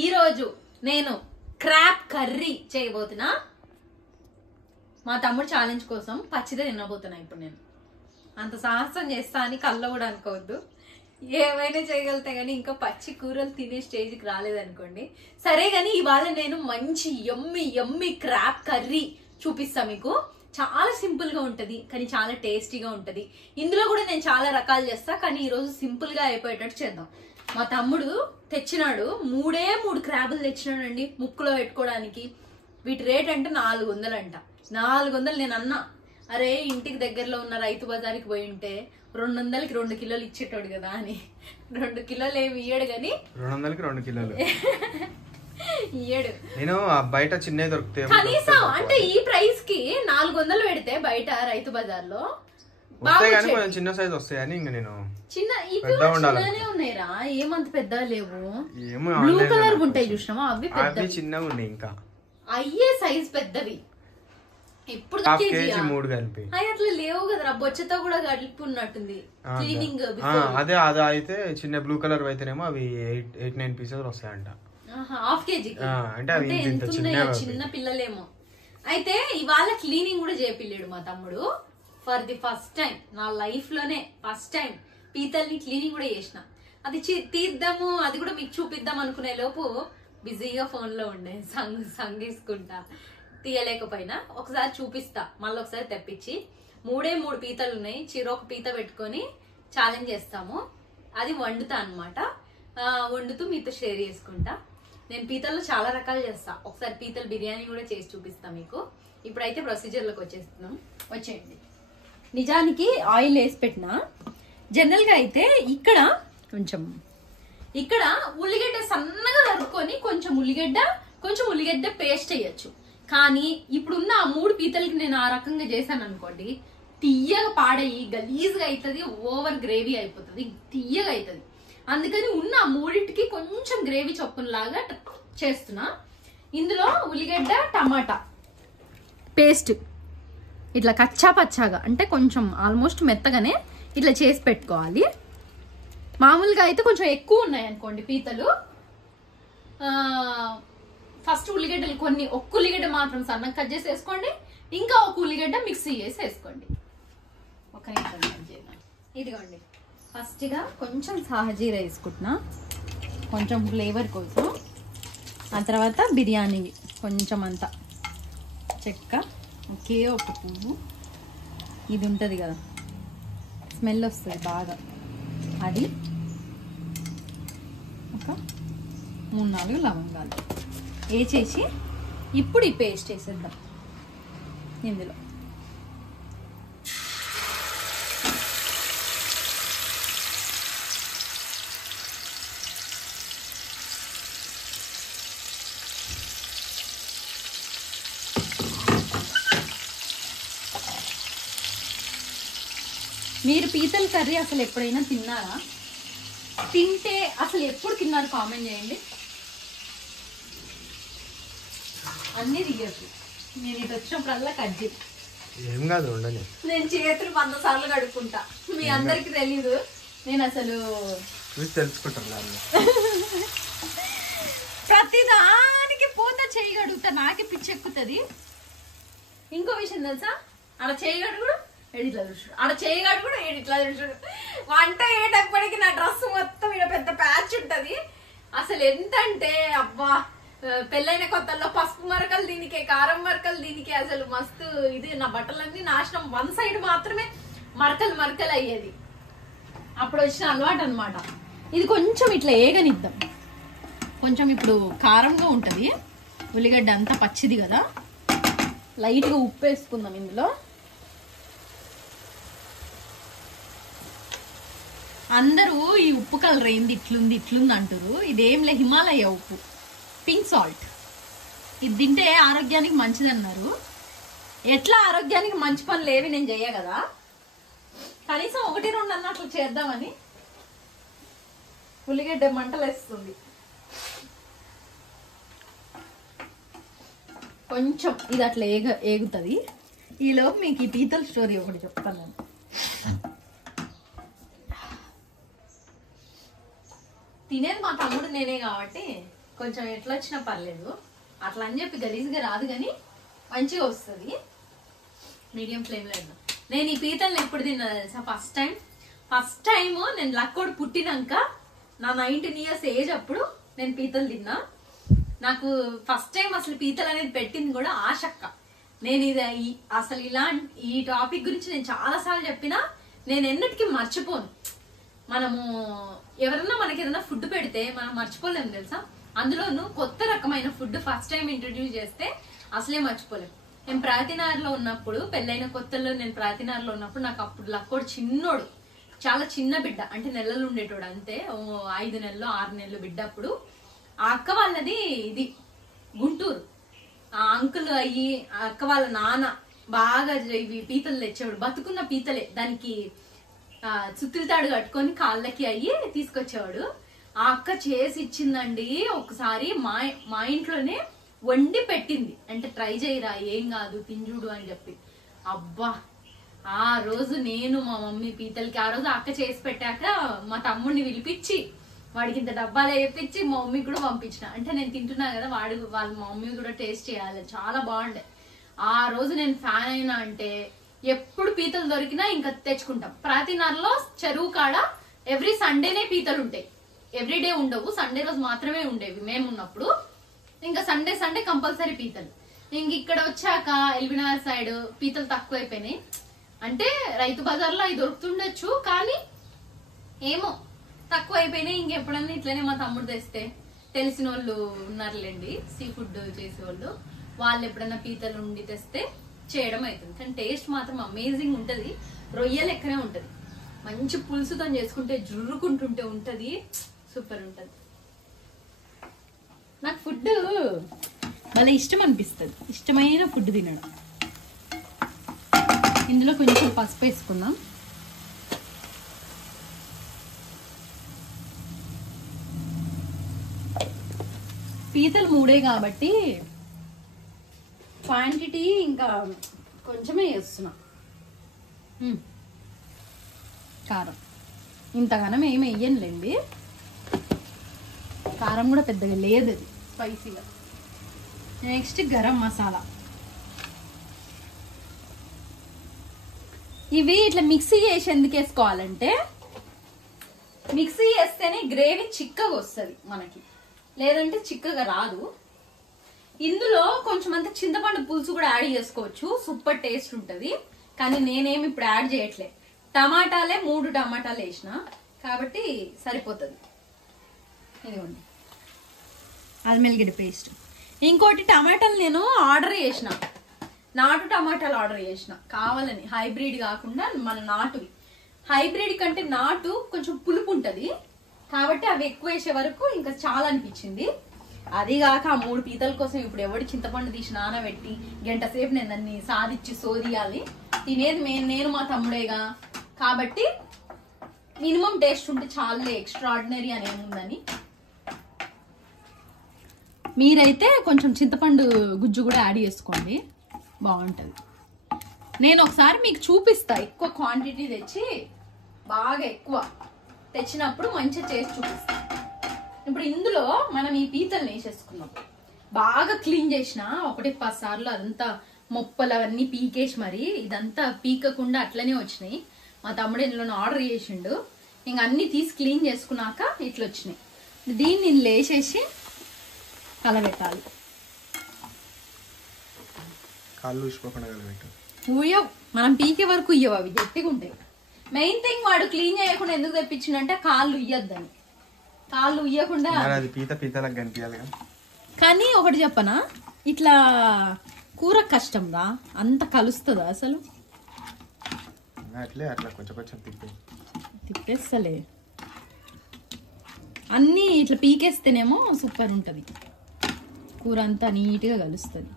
ఈ రోజు నేను క్రాబ్ కర్రీ చేయబోతున్నా. మా తమ్ముడు ఛాలెంజ్ కోసం పచ్చిదే తినబోతున్నా. ఇప్పుడు నేను అంత సాహసం చేస్తా అని కళ్ళ కూడా అనుకోవద్దు. ఏమైనా చేయగలుగుతా కానీ ఇంకా పచ్చి కూరలు తినే స్టేజ్కి రాలేదనుకోండి. సరే కానీ ఇవాళ నేను మంచి యమ్మీ యమ్మీ క్రాబ్ కర్రీ చూపిస్తా మీకు. చాలా సింపుల్ గా ఉంటది కానీ చాలా టేస్టీగా ఉంటది. ఇందులో కూడా నేను చాలా రకాలు చేస్తా కానీ ఈరోజు సింపుల్ గా అయిపోయేటట్టు చేద్దాం. మా తమ్ముడు తెచ్చినాడు, 3 క్రాబులు తెచ్చినాడండి ముక్కులో పెట్టుకోవడానికి. వీటి రేట్ అంటే 400 అంట. 400 నేను అన్నా, అరే ఇంటికి దగ్గరలో ఉన్న రైతు బజార్కి పోయి ఉంటే 200కి 2 కిలోలు ఇచ్చేటోడు కదా అని. 2 కిలోలు ఏమి ఇయ్యాడు కానీ 200కి 2 కిలోలు ఇయ్యాడు. నేను బయట చిన్న దొరుకుతాయి కనీసం అంటే ఈ ప్రైస్ కి 400 పెడితే బయట రైతు బజార్లో చిన్న సైజ్ వస్తాయని ఇంకా నేను చిన్ననే ఉన్నాయిరా, ఏమంత పెద్ద లేవు. బ్లూ కలర్ ఉంటాయి చూసినావా, అవి చిన్నగా ఉన్నాయి. ఇంకా అయ్యే సైజ్ పెద్దవి. ఇప్పుడు అట్లా లేవు కదరా, బొచ్చతో కూడా కలిపి ఉన్నట్టుంది క్లీనింగ్. అదే అయితే చిన్న బ్లూ కలర్ అయితేనేమో అవి 8-9 పీసెస్ వస్తాయంట హాఫ్ కేజీ. అంటే ఎంత ఉన్నాయో, చిన్న పిల్లలేమో. అయితే ఇవాళ క్లీనింగ్ కూడా చేపిల్లాడు మా తమ్ముడు. ఫర్ ది ఫస్ట్ టైం నా లైఫ్ లోనే ఫస్ట్ టైం పీతల్ని క్లీనింగ్ కూడా చేసిన. అది తీద్దాము, అది కూడా మీకు చూపిద్దాం అనుకునే లోపు బిజీగా ఫోన్ లో ఉండే సంగీసుకుంటా తీయలేకపోయినా. ఒకసారి చూపిస్తా మళ్ళీ ఒకసారి తెప్పించి. 3 పీతలు ఉన్నాయి, చిరొక పీత పెట్టుకొని ఛాలెంజ్ చేస్తాము. అది వండుతా అనమాట. వండుతూ మీతో షేర్ చేసుకుంటా. నేను పీతల్లో చాలా రకాలు చేస్తా. ఒకసారి పీతల బిర్యానీ కూడా చేసి చూపిస్తా మీకు. ఇప్పుడైతే ప్రొసీజర్లోకి వచ్చేస్తున్నాం, వచ్చేయండి. నిజానికి ఆయిల్ వేసి పెట్టిన. జనరల్ గా అయితే ఇక్కడ ఉల్లిగడ్డ సన్నగా తరుక్కొని కొంచెం ఉల్లిగడ్డ పేస్ట్ వేయచ్చు. కానీ ఇప్పుడున్న ఆ 3 పీతలకి నేను ఆ రకంగా చేశాను అనుకోండి, తీయగా పాడయి గలీజ్గా అవుతుంది, ఓవర్ గ్రేవీ అయిపోతుంది, తీయగా అవుతుంది. అందుకని ఉన్న ఆ 3టికి కొంచెం గ్రేవీ చొప్పునలాగా చేస్తున్నా. ఇందులో ఉల్లిగడ్డ టమాటా పేస్ట్ ఇట్లా కచ్చా పచ్చాగా, అంటే కొంచెం ఆల్మోస్ట్ మెత్తగానే ఇట్లా చేసి పెట్టుకోవాలి. మామూలుగా అయితే కొంచెం ఎక్కువ ఉన్నాయి అనుకోండి పీతలు. ఫస్ట్ ఉల్లిగడ్డలు కొన్ని, ఒక్క ఉల్లిగడ్డ మాత్రం సన్నగా కట్ చేసి వేసుకోండి, ఇంకా ఒక ఉల్లిగడ్డ మిక్సీ చేసి వేసుకోండి. ఒక నిమిషం ఇదిగోండి. ఫస్ట్గా కొంచెం సాహజీరా వేసుకుంటున్నా, కొంచెం ఫ్లేవర్ కోసం. ఆ తర్వాత బిర్యానీ కొంచెం అంతా చెక్క, ఒకే ఒక పువ్వు, ఇది ఉంటుంది కదా స్మెల్ వస్తుంది బాగా, అది ఒక 3-4 లవంగాలు వేసేసి ఇప్పుడు ఈ పేస్ట్ వేసేద్దాం ఇందులో. మీరు పీతల కర్రీ అసలు ఎప్పుడైనా తిన్నారా? తింటే అసలు ఎప్పుడు తిన్నారు కామెంట్ చేయండి. అన్నీ తీయచ్చు, నేను ఇటు వచ్చినప్పుడల్లా కట్ చేయి. ఏం కాదు, ఉండని. నేను చేతులు 100 సార్లు కడుక్కుంటా. మీ అందరికి తెలీదు, నేను అసలు తెలుసుకుంటాను. ప్రతిదానికి పూత చేయి కడుగుతా, నాకే పిచ్చెక్కుతుంది. ఇంకో విషయం తెలుసా, అలా చేయగడు కూడా ఎడిట్లా చూసాడు, ఆడ చేయగాడు కూడా ఎడిట్లా చూసాడు. వంట అయ్యేటప్పటికి నా డ్రెస్ మొత్తం ఇక్కడ పెద్ద ప్యాచ్ ఉంటది. అసలు ఎంత అంటే అబ్బా, పెళ్ళైన కొత్తల్లో పసుపు మరకలు దీనికి, కారం మరకలు దీనికి, అసలు మస్తు ఇది. నా బట్టలన్నీ నాశనం, 1 సైడ్ మాత్రమే మరకలు అయ్యేది. అప్పుడు వచ్చిన అలవాటు అనమాట. ఇది కొంచెం ఇట్లా ఏగనిద్దాం. కొంచెం ఇప్పుడు కారంగా ఉంటది, ఉల్లిగడ్డ అంతా పచ్చిది కదా. లైట్గా ఉప్పు వేసుకుందాం ఇందులో. అందరూ ఈ ఉప్పు కలర్ ఏంది ఇట్లుంది అంటారు. ఇదేంలే, హిమాలయ ఉప్పు, పింక్ సాల్ట్. ఇది తింటే ఆరోగ్యానికి మంచిది అన్నారు. ఎట్లా ఆరోగ్యానికి మంచి పనులు ఏవి నేను చెయ్య కదా, కనీసం 1-2 అన్న అట్లా చేద్దామని. ఉల్లిగడ్డ మంటలు వేస్తుంది. కొంచెం ఇది అట్లా ఏగుతుంది. ఈలోపు మీకు ఈ పీతల స్టోరీ ఒకటి చెప్తాను. తినేది మా తమ్ముడు నేనే కాబట్టి కొంచెం ఎట్లా వచ్చినా పర్లేదు, అట్లా అని చెప్పి గలీజ్గా రాదు కానీ మంచిగా వస్తుంది. మీడియం ఫ్లేమ్లో వేద్దాం. నేను ఈ పీతల్ని ఎప్పుడు తిన్నా తెలుసా? ఫస్ట్ టైం నేను లక్కోడు పుట్టినాక నా 19 years ఏజ్ అప్పుడు నేను పీతలు తిన్నా. నాకు ఫస్ట్ టైం అసలు పీతలు అనేది పెట్టింది కూడా ఆశక్క. నేను ఇది అసలు ఈ టాపిక్ గురించి నేను చాలా సార్లు చెప్పినా నేను ఎన్నిటికీ మర్చిపోను. మనము ఎవరన్నా మనకి ఏదైనా ఫుడ్ పెడితే మనం మర్చిపోలేము తెలుసా. అందులోనూ కొత్త రకమైన ఫుడ్ ఫస్ట్ టైం ఇంట్రడ్యూస్ చేస్తే అసలే మర్చిపోలేము. నేను ప్రాతినార్లో ఉన్నప్పుడు, పెళ్ళైన కొత్తలో నేను ప్రాతినార్లో ఉన్నప్పుడు నాకు అప్పుడు లక్కోడు చిన్నోడు, చాలా చిన్న బిడ్డ, అంటే నెలలు ఉండేటోడు అంతే, 5 నెలలు 6 నెలలు బిడ్డ. అప్పుడు ఆ అక్క వాళ్ళది ఇది గుంటూరు. ఆ అంకుల్ అయ్యి ఆ అక్క వాళ్ళ నాన్న బాగా ఇవి పీతలు తెచ్చేవాడు, బతుకున్న పీతలే, దానికి చుత్తులు తాడు కట్టుకొని కాళ్ళకి అయ్యి తీసుకొచ్చేవాడు. ఆ అక్క చేసి ఇచ్చిందండి ఒకసారి, మా ఇంట్లోనే వండి పెట్టింది. అంటే ట్రై చేయరా, ఏం కాదు తింజుడు అని చెప్పి. అబ్బా ఆ రోజు నేను మా మమ్మీ పీతలకి, ఆ రోజు అక్క చేసి పెట్టాక మా తమ్ముడిని పిలిపించి వాడికి ఇంత డబ్బాలు వేయించి మా మమ్మీ కూడా పంపించిన. అంటే నేను తింటున్నా కదా, వాళ్ళ మా మమ్మీ కూడా టేస్ట్ చేయాలి, చాలా బాగుండే. ఆ రోజు నేను ఫ్యాన్ అయినా. అంటే ఎప్పుడు పీతలు దొరికినా ఇంకా తెచ్చుకుంటాం. ప్రాతినార్లో చెరువు కాడ ఎవ్రీ సండేనే పీతలు ఉంటాయి, ఎవ్రీడే ఉండవు, సండే రోజు మాత్రమే ఉండేవి మేము ఉన్నప్పుడు. ఇంకా సండే కంపల్సరీ పీతలు. ఇంక ఇక్కడ వచ్చాక ఎల్బీనగర్ సైడ్ పీతలు తక్కువైపోయినాయి. అంటే రైతు బజార్లో అవి దొరుకుతుండొచ్చు కానీ ఏమో తక్కువ అయిపోయినాయి. ఇంకెప్పుడన్నా ఇట్లనే మా తమ్ముడు తెస్తే, తెలిసిన వాళ్ళు ఉన్నారులేండి సీ ఫుడ్ చేసేవాళ్ళు, వాళ్ళు ఎప్పుడన్నా పీతలు ఉండి తెస్తే చేయడం అవుతుంది. కానీ టేస్ట్ మాత్రం అమేజింగ్ ఉంటది, రొయ్య లెక్కనే ఉంటది. మంచి పులుసుతో చేసుకుంటే జుర్రుకుంటుంటే ఉంటది, సూపర్ ఉంటది. నాకు ఫుడ్ భలే ఇష్టం అనిపిస్తుంది, ఇష్టమైన ఫుడ్ తినడం. ఇందులో కొంచెం పసుపు వేసుకుందాం. పీతలు 3 కాబట్టి క్వాంటిటీ ఇంకా కొంచెమే వేస్తున్నా. కారం ఇంతగానం ఏమి వేయనులేండి, కారం కూడా పెద్దగా లేదు, అది స్పైసీగా. నెక్స్ట్ గరం మసాలా. ఇవి ఇట్లా మిక్సీ చేసి ఎందుకు వేసుకోవాలంటే, మిక్సీ వేస్తేనే గ్రేవీ చిక్కగా వస్తుంది మనకి, లేదంటే చిక్కగా రాదు. ఇందులో కొంచెం అంత చింతపండు పులుసు కూడా యాడ్ చేసుకోవచ్చు, సూపర్ టేస్ట్ ఉంటుంది. కానీ నేనేమి ఇప్పుడు యాడ్ చేయట్లే, టమాటాలే 3 టమాటాలు వేసిన కాబట్టి సరిపోతుంది. ఇదిగోండి అల్మెల్లిగడ్డ పేస్ట్. ఇంకోటి టమాటాలు నేను ఆర్డర్ చేసిన, నాటు టమాటాలు ఆర్డర్ చేసిన కావాలని, హైబ్రిడ్ కాకుండా మన నాటువి. హైబ్రిడ్ కంటే నాటు కొంచెం పులుపు ఉంటుంది కాబట్టి అవి ఎక్కువ వేసే వరకు ఇంకా చాలా అనిపించింది. అది కాక ఆ 3 పీతల కోసం ఇప్పుడు ఎవడు చింతపండు తీసి నానబెట్టి గంట సేపు నేను దాన్ని సాదిచ్చి సోదియాలి. తినేది నేను మా తమ్ముడేగా కాబట్టి మినిమం టేస్ట్ ఉంటే చాలే, ఎక్స్ట్రాడినరీ అని ఏముందని. మీరైతే కొంచెం చింతపండు గుజ్జు కూడా యాడ్ చేసుకోండి, బాగుంటుంది. నేను ఒకసారి మీకు చూపిస్తా, ఎక్కువ క్వాంటిటీ తెచ్చి బాగా ఎక్కువ తెచ్చినప్పుడు మంచిగా చేసి చూపిస్తా. ఇప్పుడు ఇందులో మనం ఈ పీతల్ని వేసేసుకున్నాం, బాగా క్లీన్ చేసిన 1-10 సార్లు, అదంతా మొప్పలు అవన్నీ పీకేసి, మరి ఇదంతా పీకకుండా అట్లనే వచ్చినాయి. మా తమ్ముడు ఇందులో ఆర్డర్ చేసిండు, ఇంక అన్ని తీసి క్లీన్ చేసుకున్నాక ఇట్లా వచ్చినాయి. దీన్ని నేను లేచేసి కలబెట్టాలి. ఉయ్యవు, మనం పీకే వరకు ఉయ్యవు, అవి గట్టిగా ఉంటాయి. మెయిన్ థింగ్ వాడు క్లీన్ చేయకుండా ఎందుకు తెప్పించిండంటే కాళ్ళు ఉయ్యొద్దని. కాళ్ళు ఉయ్యకుండా కానీ ఒకటి చెప్పనా, ఇట్లా కూర కష్టం రా, అంత కలుస్తుందా అసలు? తిప్పేస్తలే, అన్నీ ఇట్లా పీకేస్తేనేమో సూపర్ ఉంటుంది, కూర అంతా నీట్గా కలుస్తుంది.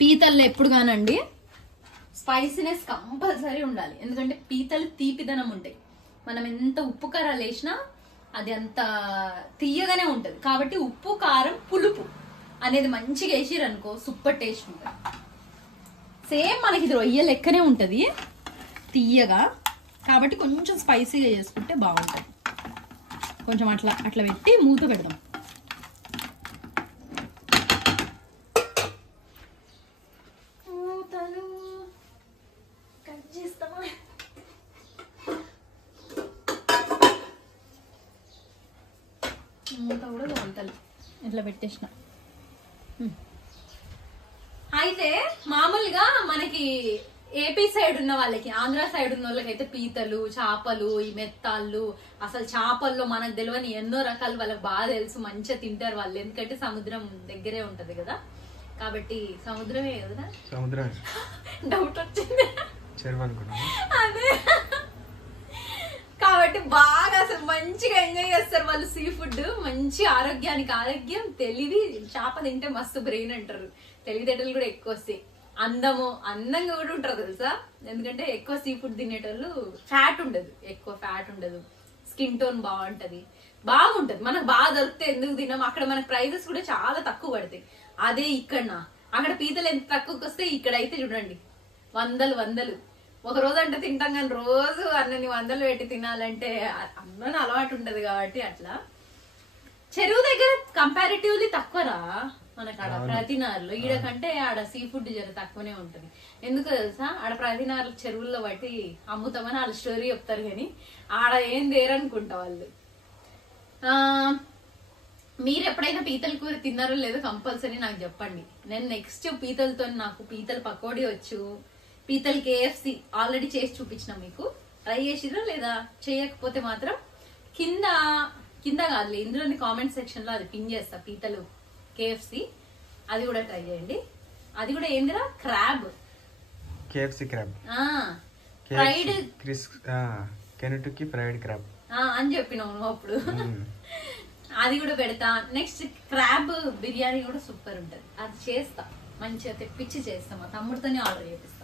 పీతల్లో ఎప్పుడు కానండి స్పైసీనెస్ కంపల్సరీ ఉండాలి, ఎందుకంటే పీతలు తీపిదనం ఉంటాయి. మనం ఎంత ఉప్పు కారాలు వేసినా అది అంత తీయగానే ఉంటుంది. కాబట్టి ఉప్పు కారం పులుపు అనేది మంచిగా వేసిరనుకో సూపర్ టేస్ట్ ఉంటుంది. సేమ్ మనకి ఇది రొయ్య లెక్కనే ఉంటుంది తీయగా, కాబట్టి కొంచెం స్పైసీగా చేసుకుంటే బాగుంటుంది. కొంచెం అట్లా అట్లా పెట్టి మూత పెడదాం. మూతలు కట్ చేస్తామా? మూత కూడా వంతలు ఇట్లా పెట్టేసిన. అయితే మామూలుగా మనకి ఏపీ సైడ్ ఉన్న వాళ్ళకి, ఆంధ్ర సైడ్ ఉన్న వాళ్ళకి అయితే పీతలు, చేపలు, ఈ మెత్తాళ్ళు, అసలు చేపల్లో మనకు తెలియని ఎన్నో రకాలు వాళ్ళకి బాగా తెలుసు, మంచిగా తింటారు వాళ్ళు. ఎందుకంటే సముద్రం దగ్గరే ఉంటది కదా, కాబట్టి సముద్రమే కదా. సముద్రం డౌట్ వచ్చింది అదే. కాబట్టి బాగా అసలు మంచిగా ఎంజాయ్ చేస్తారు వాళ్ళు సీ ఫుడ్. మంచి ఆరోగ్యానికి ఆరోగ్యం, తెలివి. చేప తింటే మస్తు బ్రెయిన్ అంటారు, తెలివితేటలు కూడా ఎక్కువ వస్తాయి. అందంగా కూడా ఉంటారు తెలుసా, ఎందుకంటే ఎక్కువ సీ ఫుడ్ తినేటోళ్ళు. ఫ్యాట్ ఉండదు, ఎక్కువ ఫ్యాట్ ఉండదు, స్కిన్ టోన్ బాగుంటది, బాగుంటది. మనకు బాగా దొరికితే ఎందుకు తిన్నాం. అక్కడ మనకు ప్రైజెస్ కూడా చాలా తక్కువ పడతాయి. అదే ఇక్కడ అక్కడ పీతలు ఎంత తక్కువకి వస్తే, ఇక్కడ అయితే చూడండి వందలు. ఒక రోజు అంటే తింటాం కానీ రోజు అన్నని వందలు పెట్టి తినాలంటే అన్న అలవాటు ఉంటది కాబట్టి అట్లా. చెరువు దగ్గర కంపారిటివ్లీ తక్కువరా మనకు ఆడ ప్రతినారులో. ఈడ కంటే ఆడ సీ ఫుడ్ జర తక్కువనే ఉంటది. ఎందుకు తెలుసా, ఆడ ప్రతినారులు చెరువుల్లో బట్టి అమ్ముతామని వాళ్ళ స్టోరీ చెప్తారు, కానీ ఆడ ఏం దేరనుకుంటా వాళ్ళు. మీరు ఎప్పుడైనా పీతల కూర తిన్నారో లేదో కంపల్సరీ నాకు చెప్పండి. నేను నెక్స్ట్ పీతలతో, నాకు పీతల పకోడీ వచ్చు, పీతల KFC ఆల్రెడీ చేసి చూపించిన మీకు. ట్రై చేసిరా లేదా? చేయకపోతే మాత్రం కింద కాదులే, ఇందులోని కామెంట్ సెక్షన్ లో అది పిన్ చేస్తా, పీతలు KFC. అది కూడా ట్రై చేయండి. అది కూడా ఏందిరా, crab, KFC crab, fried Kentucky fried crab అని చెప్పినావు అప్పుడు. అది కూడా పెడతా. నెక్స్ట్ క్రాబ్ బిర్యానీ కూడా సూపర్ ఉంటది, అది చేస్తా. మంచిగా తెప్పించి చేస్తా, మా తమ్ముడితోనే ఆర్డర్ చేపిస్తా.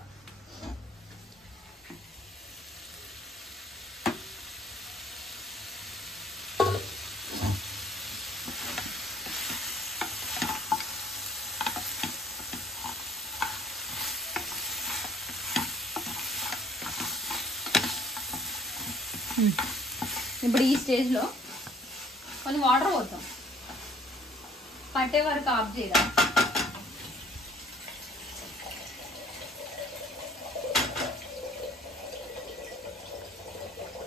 ఇప్పుడు ఈ స్టేజ్ లో కొన్ని వాటర్ పోతాం, పట్టే వరకు ఆఫ్ చేయరా.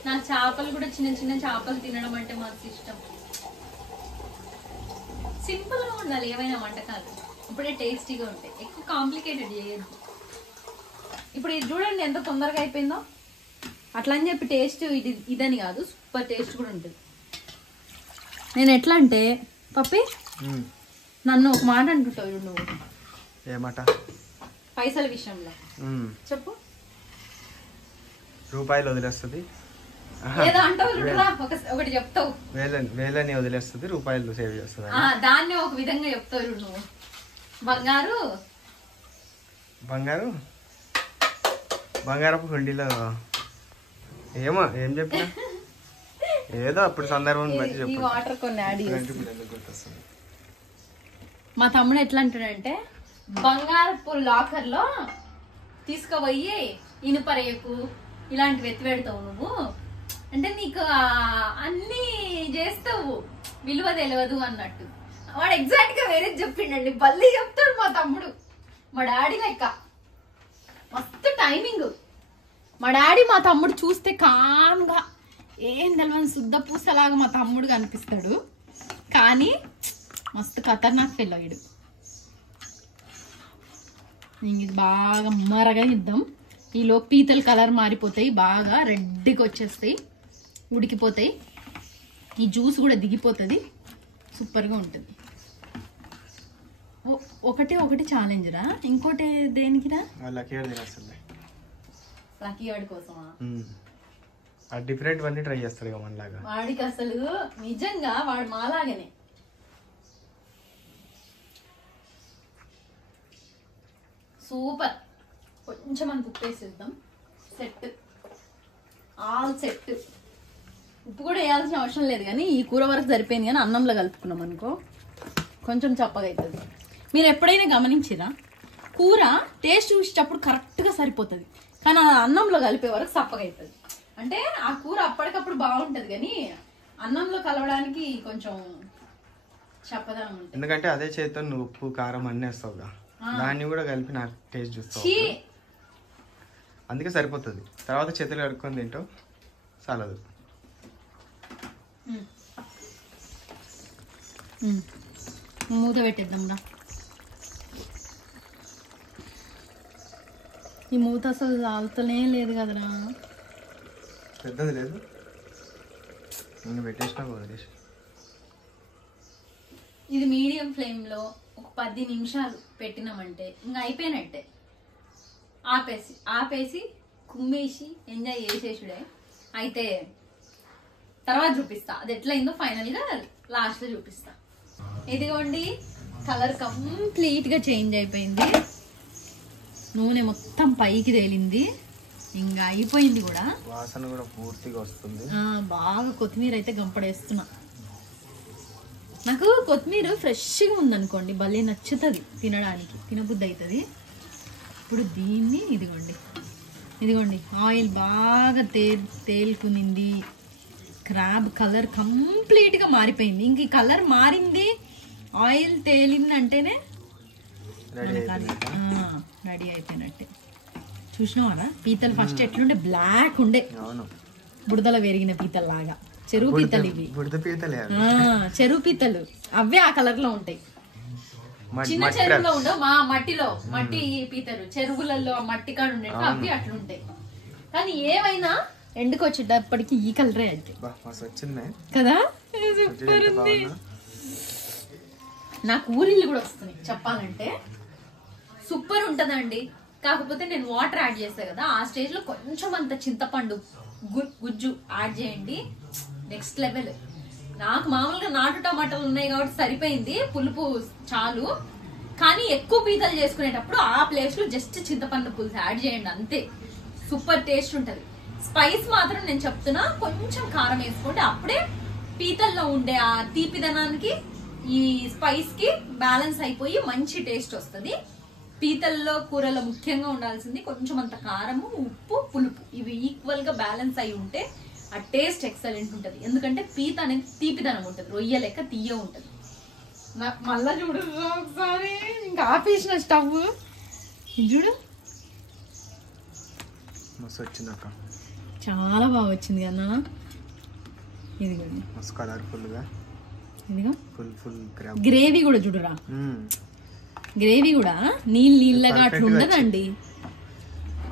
నాకు చేపలు కూడా చిన్న చేపలు తినడం అంటే మాకు ఇష్టం. సింపుల్ గా ఉండాలి ఏవైనా వంటకాలు, ఇప్పుడే టేస్టీగా ఉంటాయి. ఎక్కువ కాంప్లికేటెడ్ చేయొద్దు. ఇప్పుడు ఇది చూడండి ఎంత తొందరగా అయిపోయిందో. అట్లా అని చెప్పి టేస్ట్ ఇదని కాదు, సూపర్ టేస్ట్ కూడా ఉంటుంది. నేను ఎట్లా అంటే పప్పి, నన్ను ఒక మాట అంటుంటావు నువ్వు. ఏమాట? పైసల విషయంలో చెప్పు. రూపాయలు వదిలేస్తుంది, ఏదో అంటావు, ఒకటి చెప్తావు. వేలని వదిలేస్తుంది, రూపాయలు సేవ్ చేస్తుంది. దాన్ని ఒక విధంగా చెప్తావు నువ్వు. బంగారపు హుండీలో ఏమో ఏం చెప్పినా ఏదో అప్పుడు సందర్భం బట్టి చెప్పు. వాటర్ కొన్ని యాడ్ చేసి. మా తమ్ముడు ఎట్లా అంటాడంటే, బంగారపు లాకర్ లో తీసుకుపోయి ఇనుప రేకు ఇలాంటివి ఎత్తి పెడతావు నువ్వు, అంటే నీకు అన్ని చేస్తావు, విలువ తెలియదు అన్నట్టు. వాడు ఎగ్జాక్ట్ గా వేరే చెప్పిండండి, బల్లి చెప్తాడు మా తమ్ముడు. మా డాడీ లెక్క మస్తు టైమింగ్. మా డాడీ మా తమ్ముడు చూస్తే కామ్గా ఏం తెలియని శుద్ధ పూసలాగా మా తమ్ముడు కనిపిస్తాడు, కానీ మస్తు ఖతర్నాక్ ఫెల్ అయ్యాడు. ఇంక ఇది బాగా మరగా ఇద్దాం. ఈలో పీతల కలర్ మారిపోతాయి, బాగా రెడ్గా వచ్చేస్తాయి, ఉడికిపోతాయి, ఈ జ్యూస్ కూడా దిగిపోతుంది, సూపర్గా ఉంటుంది. ఒకటి ఛాలెంజ్ రా, ఇంకోటి దేనికిరా? లక్కీ వాడి కోసమా? డిఫరెంట్ అన్ని ట్రై చేస్తాడు మనలాగా. వాడికి అసలు నిజంగా వాడు మాలాగనే. సూపర్. కొంచెం అని ఉప్పు వేసేద్దాం. Set, all set. ఉప్పు కూడా వేయాల్సిన అవసరం లేదు, కానీ ఈ కూర వరకు సరిపోయింది. కానీ అన్నంలో కలుపుకున్నాం అనుకో కొంచెం చప్పగా అవుతుంది. మీరు ఎప్పుడైనా గమనించిరా, కూర టేస్ట్ చూసేటప్పుడు కరెక్ట్గా సరిపోతుంది, కానీ ఆ అన్నంలో కలిపే వరకు సప్పగా అవుతుంది. అంటే ఆ కూర అప్పటికప్పుడు బాగుంటది కానీ అన్నంలో కలవడానికి కొంచెం చప్పదనం ఉంటుంది. ఎందుకంటే అదే చేతితో నువ్వు ఉప్పు కారం అన్నీ వేస్తావుగా, దాన్ని కూడా కలిపి నాకు టేస్ట్ చూస్తావు, అందుకే సరిపోతుంది. తర్వాత చేతులు కడుక్కొని తింటావు చాలదు. మూత పెట్టేద్దాం రా. ఈ మూత అసలు చాలుతూనే లేదు కదరా. పెద్దది లేదు, నేను పెట్టేసినా వదిలేసి. ఇది మీడియం ఫ్లేమ్లో ఒక 10 నిమిషాలు పెట్టినామంటే ఇంకా అయిపోయినట్టే. ఆపేసి కుమ్మేసి ఎంజాయ్ చేసేసుడే. అయితే తర్వాత చూపిస్తా అది ఎట్లయిందో, ఫైనల్గా లాస్ట్లో చూపిస్తా. ఇదిగోండి కలర్ కంప్లీట్గా చేంజ్ అయిపోయింది, నూనె మొత్తం పైకి తేలింది, ఇంకా అయిపోయింది కూడా. వాసన కూడా పూర్తిగా వస్తుంది. బాగా కొత్తిమీర అయితే గంపడేస్తున్నా. నాకు కొత్తిమీర ఫ్రెష్గా ఉందనుకోండి భలే నచ్చుతుంది తినడానికి, తినబుద్ధి అవుతుంది. ఇప్పుడు దీన్ని ఇదిగోండి ఆయిల్ బాగా తేలుకునింది, క్రాబ్ కలర్ కంప్లీట్గా మారిపోయింది. ఇంక ఈ కలర్ మారింది, ఆయిల్ తేలింది అంటేనే రెడీ అయిపోయినట్టే. చూసినావా పీతలు ఫస్ట్ ఎట్లుండే బ్లాక్ ఉండే, బుడదల పెరిగిన పీతలు లాగా. చెరువు పీతలు ఇవి, చెరువు పీతలు అవే ఆ కలర్ లో ఉంటాయి. చిన్న చెరువులో ఉండవు, మా మట్టి పీతలు చెరువులలో మట్టి కాడ ఉండే అవి అట్లుంటాయి. కానీ ఏమైనా ఎండుకు వచ్చేటప్పటికి ఈ కలరే అంటే కదా. సూపర్ ఉంది. నాకు ఊరిల్లు కూడా వస్తున్నాయి చెప్పాలంటే, సూపర్ ఉంటదండి. కాకపోతే నేను వాటర్ యాడ్ చేస్తాను కదా, ఆ స్టేజ్ లో కొంచెం అంత చింతపండు గుజ్జు యాడ్ చేయండి, నెక్స్ట్ లెవెల్. నాకు మామూలుగా నాటు టమాటాలు ఉన్నాయి కాబట్టి సరిపోయింది, పులుపు చాలు. కానీ ఎక్కువ పీతలు చేసుకునేటప్పుడు ఆ ప్లేస్ లో జస్ట్ చింతపండు పులుసు యాడ్ చేయండి, అంతే. సూపర్ టేస్ట్ ఉంటది. స్పైస్ మాత్రం నేను చెప్తున్నా, కొంచెం కారం వేసుకోండి, అప్పుడే పీతల్లో ఉండే ఆ తీపిదనానికి ఈ స్పైస్ కి బ్యాలెన్స్ అయిపోయి మంచి టేస్ట్ వస్తుంది. పీతల్లో కూరలో ముఖ్యంగా ఉండాల్సింది కొంచెం అంత కారము, ఉప్పు, పులుపు, ఇవి ఈక్వల్ గా బ్యాలెన్స్ అయి ఉంటే ఆ టేస్ట్ ఎక్సలెంట్ ఉంటది. ఎందుకంటే పీత అనేది తీపిదనం ఉంటది, రొయ్య లెక్క తీయ ఉంటది. మళ్ళా చూడు ఒకసారి, ఇంకా ఆపేసిన స్టవ్ చూడు, చాలా బాగా వచ్చింది కదా. ఇదిగోండి ఇదిగో గ్రేవీ కూడా చూడురా, గ్రేవీ కూడా నీళ్ళగా అట్లా ఉండదండి.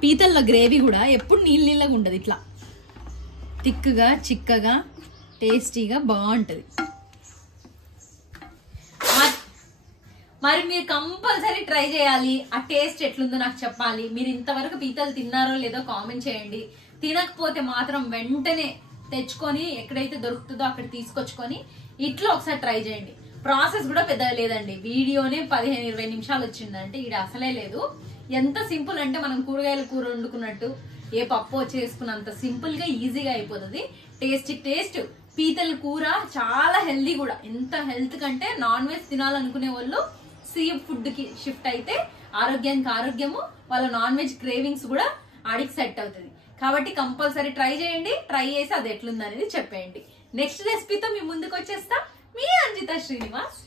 పీతల్లో గ్రేవీ కూడా ఎప్పుడు నీళ్ళగా ఉండదు, ఇట్లా థిక్గా చిక్కగా టేస్టీగా బాగుంటది. మరి మీరు కంపల్సరీ ట్రై చేయాలి. ఆ టేస్ట్ ఎట్లుందో నాకు చెప్పాలి. మీరు ఇంతవరకు పీతలు తిన్నారో లేదో కామెంట్ చేయండి. తినకపోతే మాత్రం వెంటనే తెచ్చుకొని ఎక్కడైతే దొరుకుతుందో అక్కడ తీసుకొచ్చుకొని ఇట్లా ఒకసారి ట్రై చేయండి. ప్రాసెస్ కూడా పెద్దగా లేదండి, వీడియోనే 15-20 నిమిషాలు వచ్చిందంటే ఇది అసలే లేదు. ఎంత సింపుల్ అంటే మనం కూరగాయల కూర వండుకున్నట్టు, ఏ పప్పు చేసుకున్నంత సింపుల్ గా ఈజీగా అయిపోతుంది. టేస్ట్ పీతల కూర చాలా హెల్దీ కూడా. ఎంత హెల్త్ కంటే నాన్ వెజ్ తినాలనుకునే వాళ్ళు సీ ఫుడ్ కి షిఫ్ట్ అయితే ఆరోగ్యానికి ఆరోగ్యము, వాళ్ళ నాన్ వెజ్ క్రేవింగ్స్ కూడా ఆడికి సెట్ అవుతుంది. కాబట్టి కంపల్సరీ ట్రై చేయండి. ట్రై చేసి అది ఎట్లుందనేది చెప్పేయండి. నెక్స్ట్ రెసిపీతో మీ ముందుకు వచ్చేస్తా. మీ అంజిత శ్రీనివాస్.